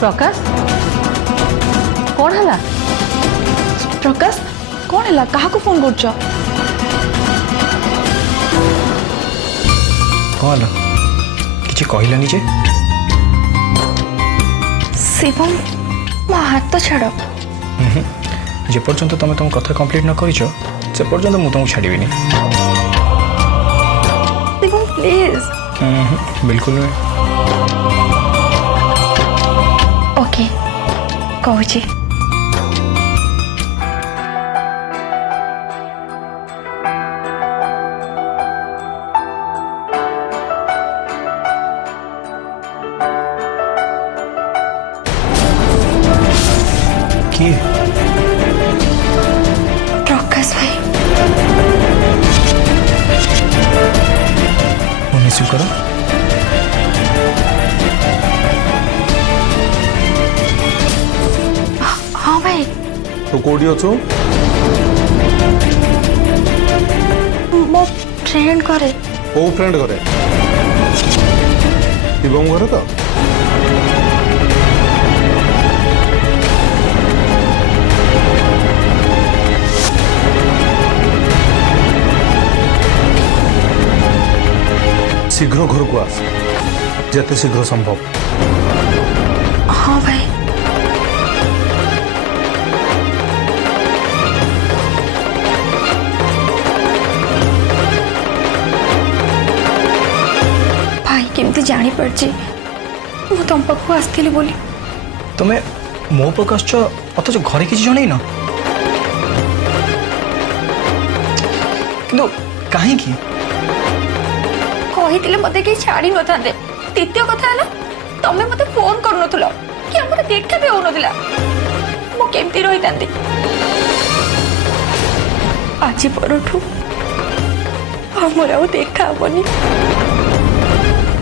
प्रकाश कौन है? प्रकाश कौन है? क्या फोन कर? कौन किसी कहलानी जे? शिवम मो हाथ तो छाड़। जे पर्यंत तुम तुम कथा कंप्लीट न कर से पर्यंत मुझे तुमको छाड़बी। शिवम प्लीज। बिल्कुल नहीं। ओके कहूँ किए प्रकाश भाई रिसीव करो। हाँ भाई तो कोडी अछो? मो फ्रेंड करे। ओ फ्रेंड करे शिवम घरे तो शीघ्र घर को आस जिते शीघ्र संभव। हाँ भाई भाई केमती जानी पड़ची मु तुम पाखु आसती बोली। तुम्हें मो प्रकाश अथच घरे किसी जन न कहीं कही मत कहीं छाड़ी न था। द्वितीय कथा है तमें मत फोन कर नुला कि आम देखा भी होना मुझे रही था। आज परठू आमर आ देखा हेनी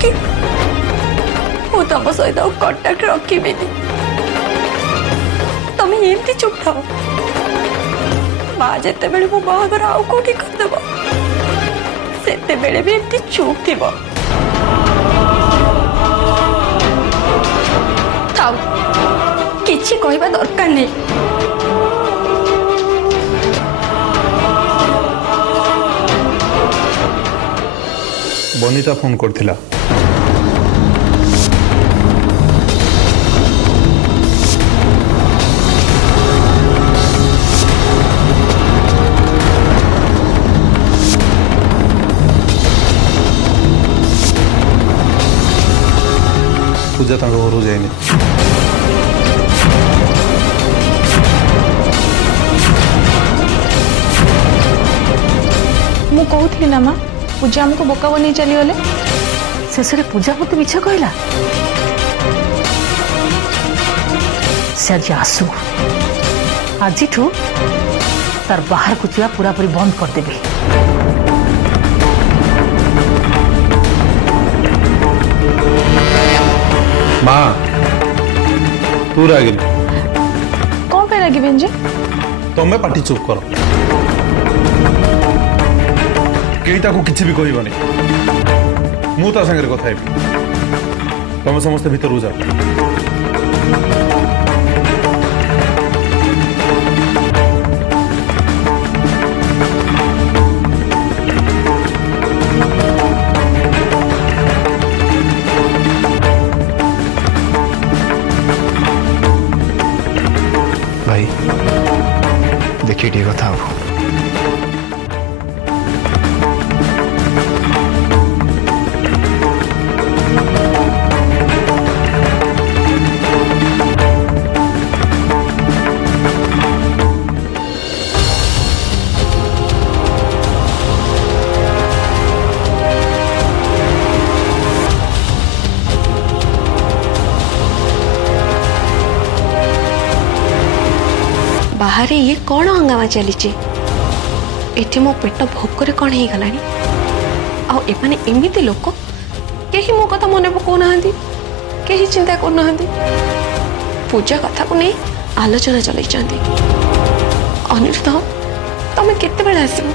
कि तुम सहित कंटाक्ट रखी तमें एमती चुप था माँ जिते बड़े मो बाहर आउ कौटी करदेव सेते बेले भी एमती चुप थी। थाउ किछि कहबा दरकार नहीं। बनिता फोन करथिला। पूजा तांग घर जाइनि। मु कहूली ना माँ पूजा आमको बोका बन चलीगले। शेष पूजा मत मिछ कहला से आज आसू आज तार बाहर को जा पूरा पूरी बंद करदेवी। माँ तू रागिनी कौन पे रागी बेंजे? तुम्हें पार्टी चुप कर कई ताको किसी भी कहबनी मु ता संगे कथा हेबी तुम समस्त भीतर जाओ। भाई देखिए ठीक कथा हो। बाहर ये कौन हंगामा चली मो पेट भोकर कौन हो गलानी आने एमती लोक कहीं मो कथा मन पकाना कहीं चिंता करना पूजा कथा को नहीं आलोचना चलती। अनिरुद्ध तमें केते बेला आसब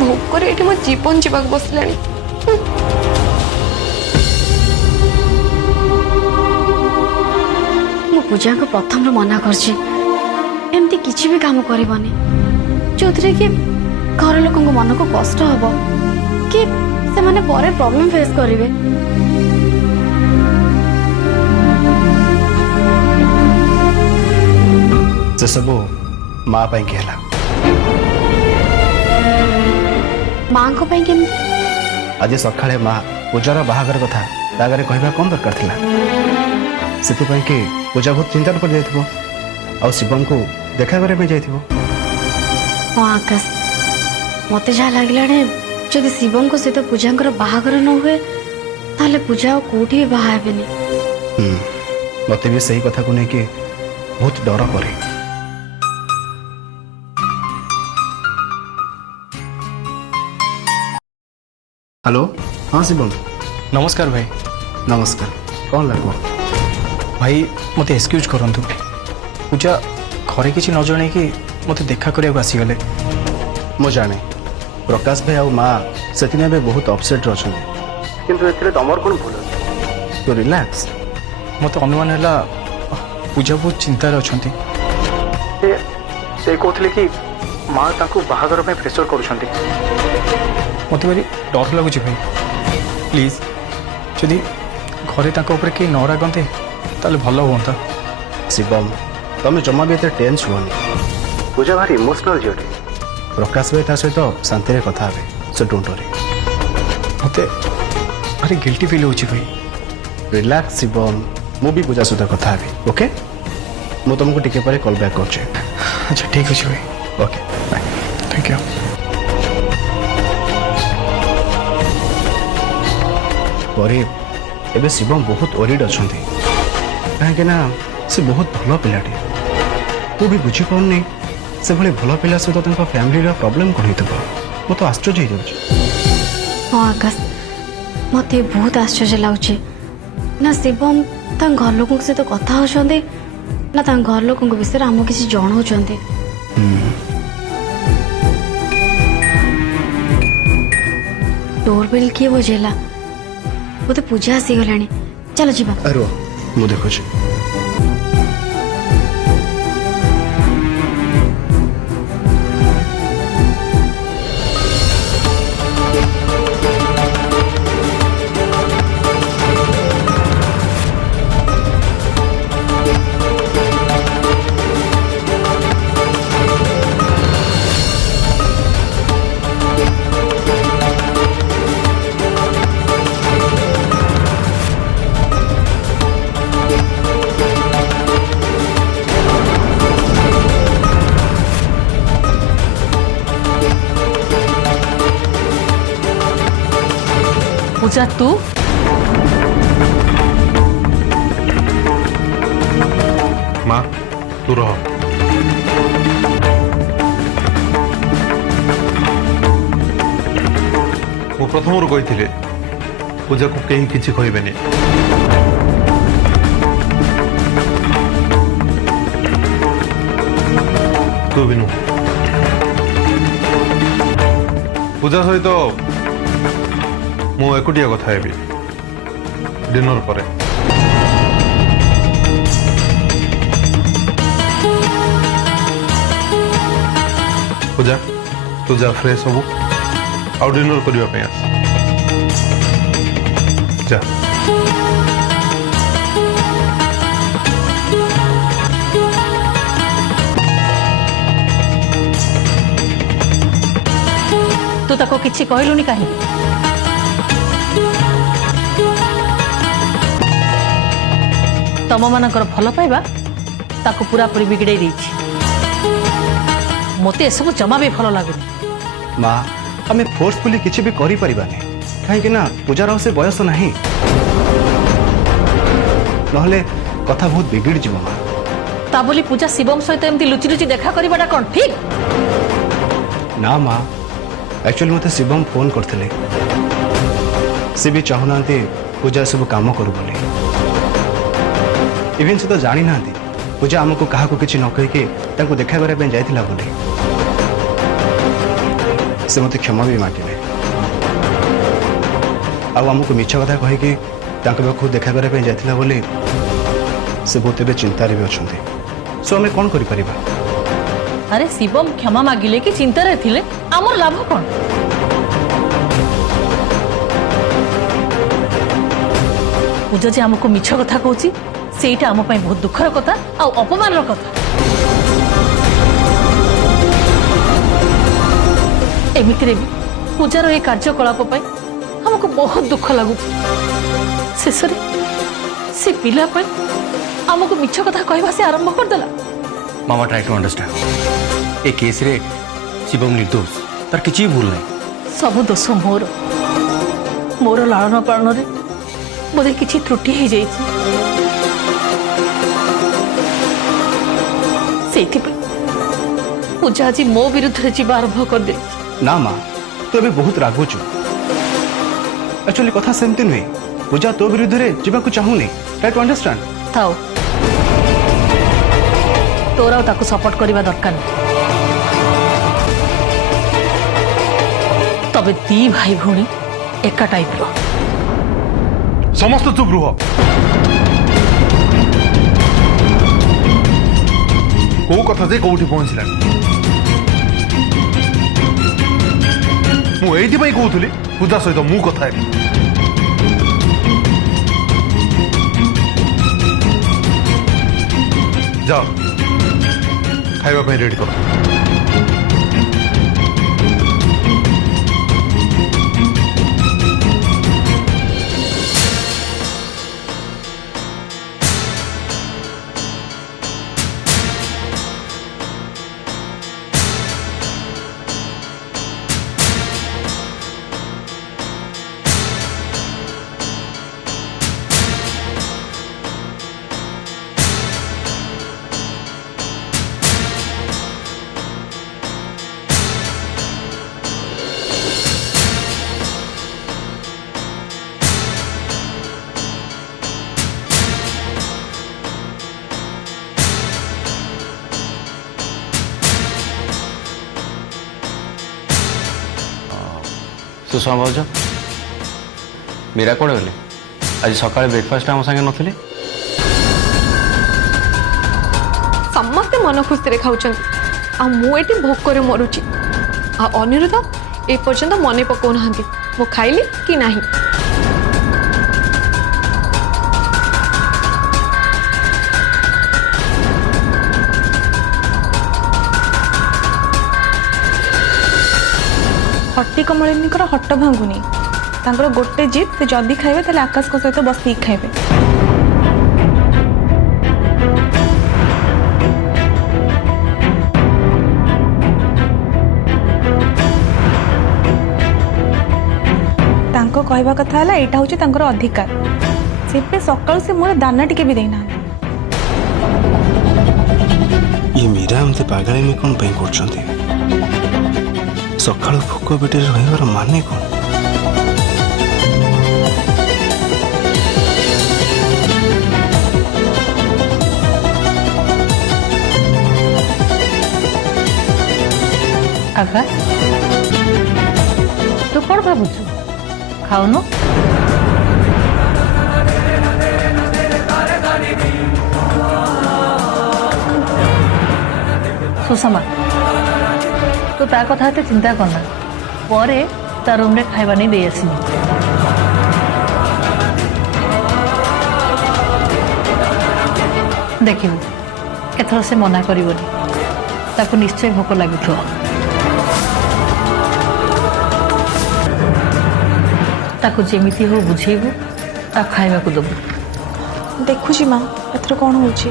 भोकर ये मो जीवन जीवाक बसला। पूजा को प्रथम मना करछे एमती किसी भी काम करबनी जो कि घर लोक मन को कष्ट हब कि से माने परे प्रॉब्लम फेस करेंगे। से सब माँ पाई के हला माँ को पाई केमती आज सकाळे माँ पूजार बाहागर कथा तागारे कहबा कौन दरकार थिला सेति कि पूजा बहुत चिंता कर जाइथिबो आ शिवम को देखा करे में जाइथिबो। हाँ आकाश मत जहाँ लगे जदि शिवम को सहित पूजा बाहागर न हुए ताले पूजा कौटी भी बाहा हेबेनी। मत भी सही कथा को लेकिन बहुत डर करे। हेलो हाँ शिवम नमस्कार भाई। नमस्कार कौन लगो भाई मत एक्सक्यूज करंतु पूजा घरे किसी न जणे कि मत देखा करने आसीगले। मु जाने प्रकाश भाई आउ माँ से बहुत अपसेट अच्छा किंतु एथिले तमर कोन भूल तो रिलैक्स। मत अनुमान है पूजा बहुत चिंतार अच्छा कहते कि माँ बाहागर में प्रेसर कर मत भारी डर लगुच भाई प्लीज जदि घरे कहीं न रागते ताले भल हाँ। शिवम तुम जमा भी एते टेंस हुआ पूजा भारी इमोशनल झीटे प्रकाश भाई सहित शांति कथा हे सो डोंट वरी। मत भारी गिल्टी फील होची भाई। रिलैक्स शिवम मु भी पूजा सहित कथा हे ओके मु तुमको टिके पर कॉल बैक कर। अच्छा ठीक अच्छे भाई ओके बाय थैंक यू। परे एबे शिवम बहुत ओरिड अछंती कहीं ना से बहुत भल पिलाटे तू भी बुझी पाउनी से भले भल पिला सहित फैमिली प्रॉब्लम कौन हो मो तो आश्चर्य हो जाऊँ। हाँ आकाश मत बहुत आश्चर्य लगुच ना शिवम घर लोक सहित कथा होती ना घर लोक विषय आम किसी जनाऊँ। डोर बेल किए बजेला बोधे पूजा आसीगला चलो जी अरे मु देखु पूजा तू माँ तू रह मु प्रथम कही पूजा को कहीं किसी कहबेनी तू भी नुह पूजा सहित मु एकुटिया कथा हेबी डिनर पर। पूजा तू जा फ्रेश हबू आउ डिनर करबा पे आस जा। तू ताको किछि कहलुनी काहे तम मानकर भल पाइबा ताको पूरा पूरी बिगड़े देछि मते सब जमा भी भल लागुनी। माँ आम फोर्सफुली किसी भी करी परिबानी कहीं ना पूजार से बयस नहीं नहले कथा बहुत बिगड़ जीव माँ। ता बोली पूजा शिवम सहित एमती लुचि लुचि देखा करिबाटा कोन ठीक ना माँ एक्चुअली मते शिवम फोन करथिले से भी चाहूना पूजा सब काम करू बोली इवेन से तो जानी ना पूजा आमको कहा किसी न कहीकि देखा करने जाइथिला बोली से मते क्षमा भी मांगिले आमको मिछ कथा कहीकि पाखु देखा करने जाइथिला बोली से बहुत एवं चिंतार भी अच्छा सो आम कौन कर अरे शिवम क्षमा मागिले कि चिंतार थिले आमर लाभ कौन पूजा जे आमको मिछ कथा कहूची सेटा आम पई बहुत दुखर कथा आ अपमान कथा एमितिरे भी पूजार ये कार्यकलाप पई हमको बहुत दुख लगु शेष से पिला पई आमको मिछ कथा कहवा से आरंभ कर देला मामा try to understand a case रे शिवम निर्दोष तार किछि भूल नहीं सब दोष मोर मोर लालन पालन रे बोधे किछि त्रुटि हो जाई पूजा आज मो विरुद्ध जीवा आरंभ कर दे ना माँ तू अभी बहुत रागुचु एक्चुअली कथा सेमती नुहे पूजा तो विरुद्ध रे जीवा को चाहूनी ट्राई टू अंडरस्टैंड थाओ तोर आ ताको सपोर्ट करबा दरकार नहीं तबे दी भाई भौणी एका टाइप रो समस्त चुप रुह को कथा जे कोठी पहुंचला मु एइति पई कहउथली पूजा सहित मु कथा हेबी जाओ खाइबा पई रेडी करो सुषमा भाज मीरा कौन गले आज सकाଳେ ब्रेकफास्ट आम संगे नथिले समस्ते मन खुशी रे खाउछन आ मु एटी भोकरे मरुची आ अनिरुद्ध ए पर्यंत मने पकौ नहंती मु खाइली कि नाही हट्टी कमलिनीकर हट भांगुनी तांकर गोटे जिद से जदि खाइबे ताले आकाश को सहित बस खाइबे तांको कहवा कथा है एटा होची तांकर अधिकार से सकाल से मोर दाना टिके भी देना ये मीरा एमती पागल में कौन पे करछंती सकाळ भोक पेटे रहिबार माने कौन आका तू कौन भावुଛୁ खाऊनु सुषमा तू ता कथा चिंता करना परे ता रूम रे खाइबा नहीं दे आसनी देखिबू एथर से मना करिवनी ताको निश्चय भोक लागुथो ताको जेमिति हो बुझेबू आ खाइबा को दबू देखुची माँ एथर कौन होची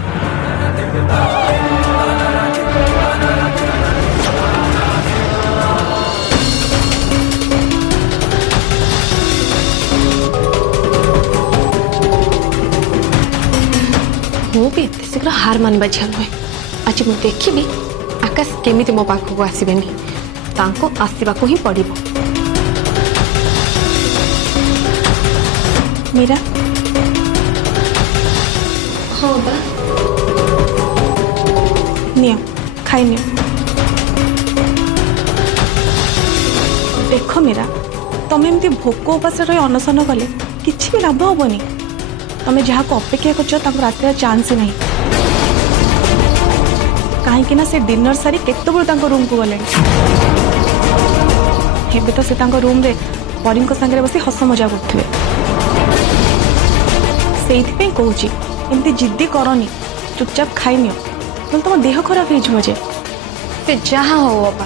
मु भी एते शीघ्र हार मानवा झिया नुहे आज मु देखी आकाश केमिति मो पाखक आसबेनी तांको आसवाक ही पड़िबो मीरा हाँ बा नियो खाई नियो देख मीरा तमें एमती भोक उपास रही अनशन कले किसी भी लाभ हेनी तुम्हें जहाँ को अपेक्षा कर आसार चान्स नहीं कहीं से डिनर सारी केत रूम को गले एबे तो से रूम रे परी सागर बस हस मजा करते से कौची एमती जिद्दी करनी चुपचाप खाई नियो ना तुम देह खराब हो से जहाँ हो बाबा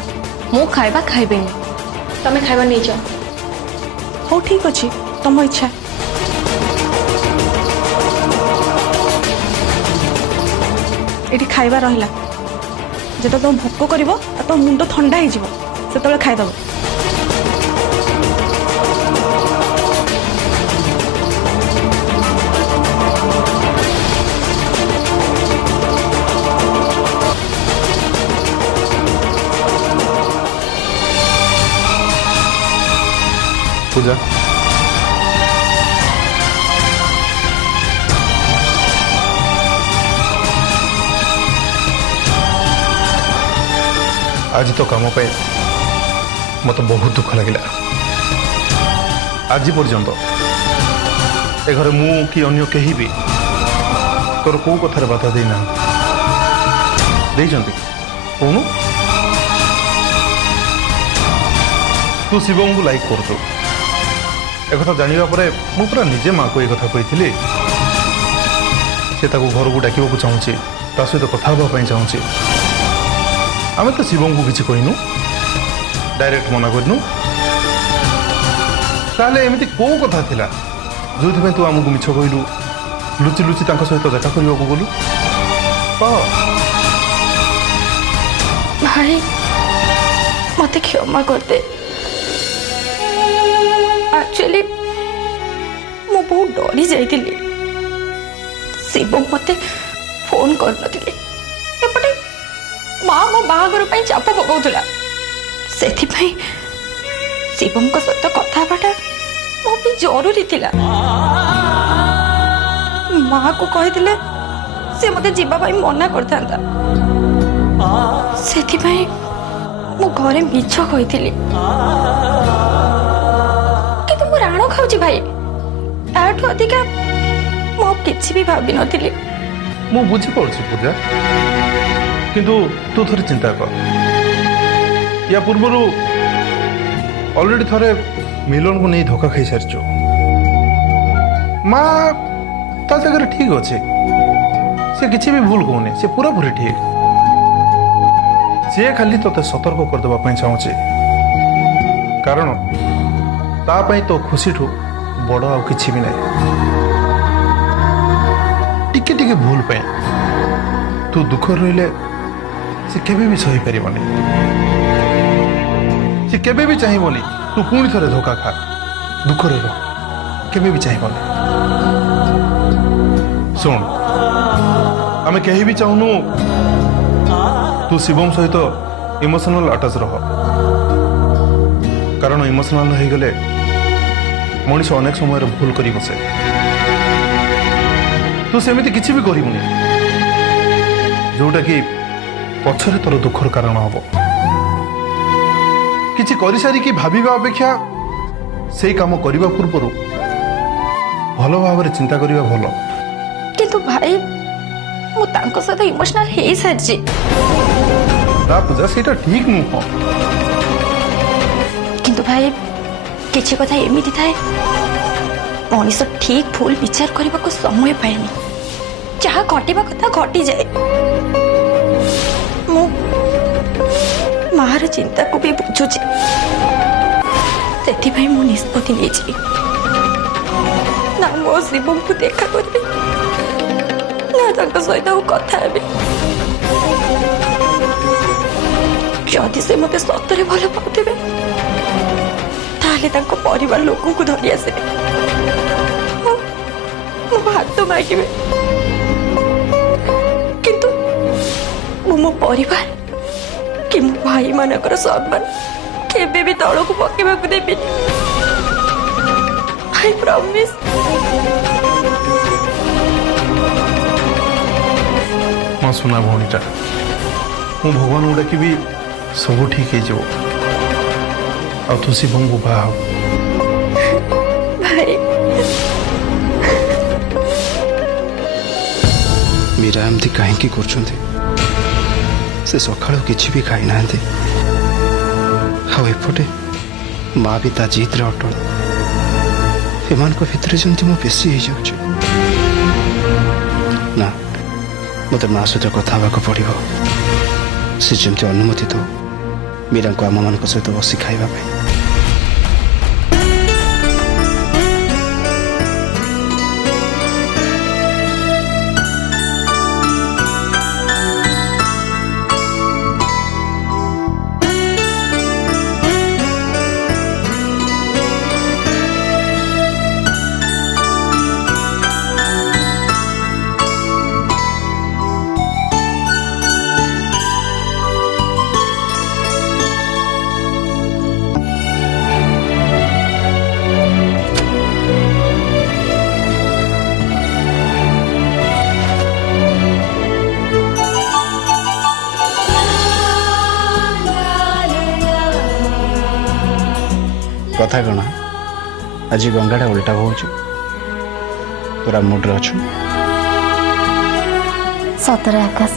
मु खाइबा खाइबेनी तमे खाइबा नहीं जाओ हो ठीक अच्छे तुम इच्छा ये खाइबा रहा जो तुम भोक कर तो मुंड ठंडा हो खाईदब पूजा आज तो काम पे मत बहुत दुख लगिला आज पर्यंत ए घरे मु कि अन्य कहीं भी तोर कौ कथार बाधा देना कौन तू शिवम को लाइक कर एक जाना मु पूरा निजे माँ को एक कही से घर को डाक चाहूँगी ता सहित कथा हाँपाई चाहूँगी आम तो शिवम को किसी कहनु डायरेक्ट मना करनु ताले एमती कौ कथा थिला जो तू आमको मिछ कहलु लुचि लुचि सहित देखा करने को गलु भाई मत क्षमा करदे एक्चुअली मु बहुत डरी जाइली शिवम मते फोन कर एपटे माँ मो बाहागर चाप पकाउला से शिवम सहित कथाटा मो भी जरूरी थिला माँ को कही से मते जीवाई मना करता से मो घरे मिछ कही कि मु राण खाऊची भाई ताठू अधिका मु किसी भी भाभी नी मु बुझीपार्सी पूजा किंतु तू थोड़े चिंता कर या पूर्व ऑलरेडी थोड़े मिलन को नहीं धोखा खाई सारी माँ ता जगह ठीक अच्छे से किसी भी भूल कहूनी से पूरा पूरी ठीक सी खाली तो सतर्क करदेवाई चाहूँगी कारण तापाई तो खुशी ठू बड़ आ कि भी नहीं टिके टिके भूल पाई तू दुख रहिले से केबे भी सही पारिबनी से केबे भी चाहिबनी तू पुणी थरे धोखा खा दुख रह केबे भी चाहिबनी सुन आमे कहीं भी चाहूनु तू शिवम सहित इमोशनल अटैच रह कारण इमोशनल हो गले मनीष अनेक समय भूल कर बसे तू सेमती किसी भी करूनी जोटा कि पछरे तोर दुखर कारण हम किसी कर सारी भाविबा अपेक्षा से काम करने पूर्व भल भाव चिंता करवा भल किंतु भाई मु तांको सहित इमोशनल हो सारी पूजा सेटा ठीक नुह किंतु भाई किसी कथा एमती थाए मनीष ठीक भूल विचार करने को समय पाएनी जहाँ घटवा कथा घटी जाए मु मार चिंता को भी बुझुची से मु निष्पत्ति नहीं ना मो शिवम को देखा करी ना सहित कथा हेबी जदि से मत सतरे भल पाते ताले परिवार लोक को धरी आसे हाथ मागे किंतु मो परिवार कि मो भाई मानकर सम्मान केबे भी तल को पकेबा को देबी आई प्रॉमिस मां सुना भौणीटा मु भगवान गुड़ा कि भी सब ठीक हो आ तू शिवम को बाहा भाई मीरा एमती कहीं कर सका किसी भी खाई ना एपटे माँ भी ता जीत रे अटल एमान भितर जमी मो बेसी हो जाऊँ ना मत माँ सहित कथा पड़ो सी जमी अनुमति दो मीरा को आम मान सहित बस खावाई कथा कण आज गंगाटा उल्टा बहुच पूरा मुड्रे अच्छु सतरे आकाश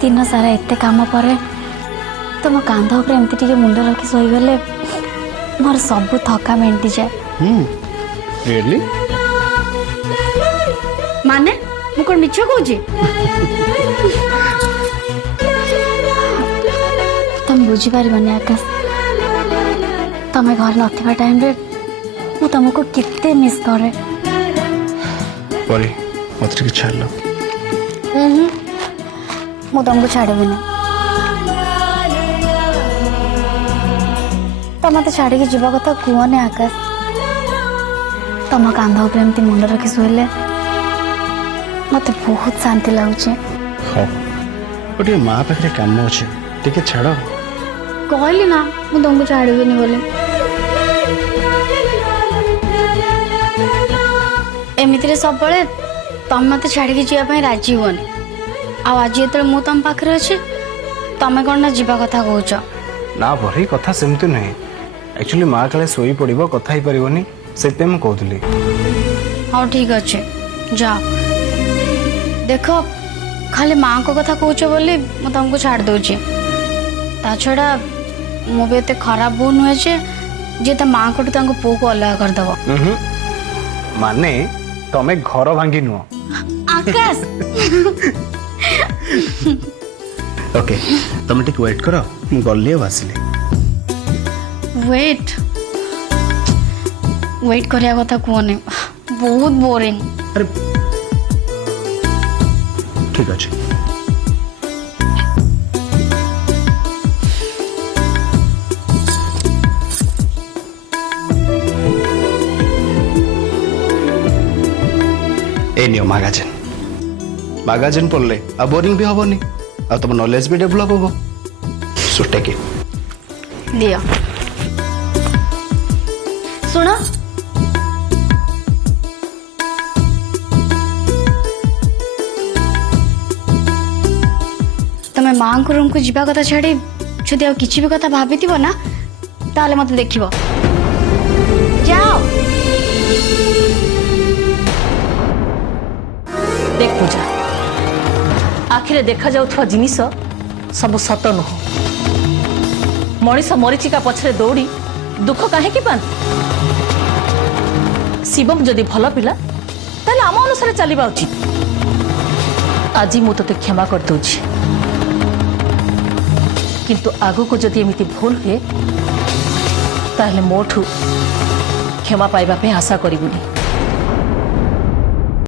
दिन सारा एते काम पर तुम कांध उपर एमती टिके मुंड रखी शोगले मोर सब थका मेंटी जाए रियली माने मु कोन मिछ कहूची तुम बुझी पारिबनी आकाश तमें घर नथिबा टाइम रे मु तुमको कितने मिस करे परी मत टिके छाड़ लो मु तुमको छाड़बिनी तुम मत छाड़ी जीवा कथा कहने आकाश तुम कांध उपर एमती मुंड रखी शोले मत बहुत शांति लगुच हाँ गोटे माँ पाखे काम अच्छे टिके छाड़ कहली ना मु तुमको छाड़बिनी बोले एमती सब तुम मत छाड़ी जावाई राजी हुअनि आज जो मु तुम पाखे अच्छे तमें कौन ना जीवा कथा कौच ना भरी कथा सेमती नहीं एक्चुअली माँ काले शोई पड़ो कथा ही पारनी से कहली हाँ ठीक अच्छे जा देख खाली माँ को कथा कौच बोली मु तुमको छाड़ दूची ता छड़ा मु भी एते खराब बो नुहे जे ता माँ को पु को अलग करदब माने तमें घर भांगी नुह आकाश ओके तुम टिक वेट कर मु गली आसिले वेट वेट करिया कथा कहने बहुत बोरिंग अरे ठीक अच्छे ए नियो मैगजीन पढ़ले आ बोरिंग भी हेनी आ तुम नॉलेज भी डेवलप हम सो टेक इट दिया सुन तमें माँ को रूम को जीवा कथा छाड़ी जदि आ किसी भी कथा भाभी ना ताले मत देखिबो जाओ देख पूजा आखिरे देखा जाउथवा जिनिस सब सत नुह मनीष मरीचिका पछरे दौड़ी दुख काहे की पान शिवम जदि भल पिला ताले आम अनुसार चलवा उचित आज मु तोते क्षमा कर दूची किंतु आगो को जदि एमिति भूल हुए ताले मोठू क्षमा पाइबा पे आशा करिबुनी।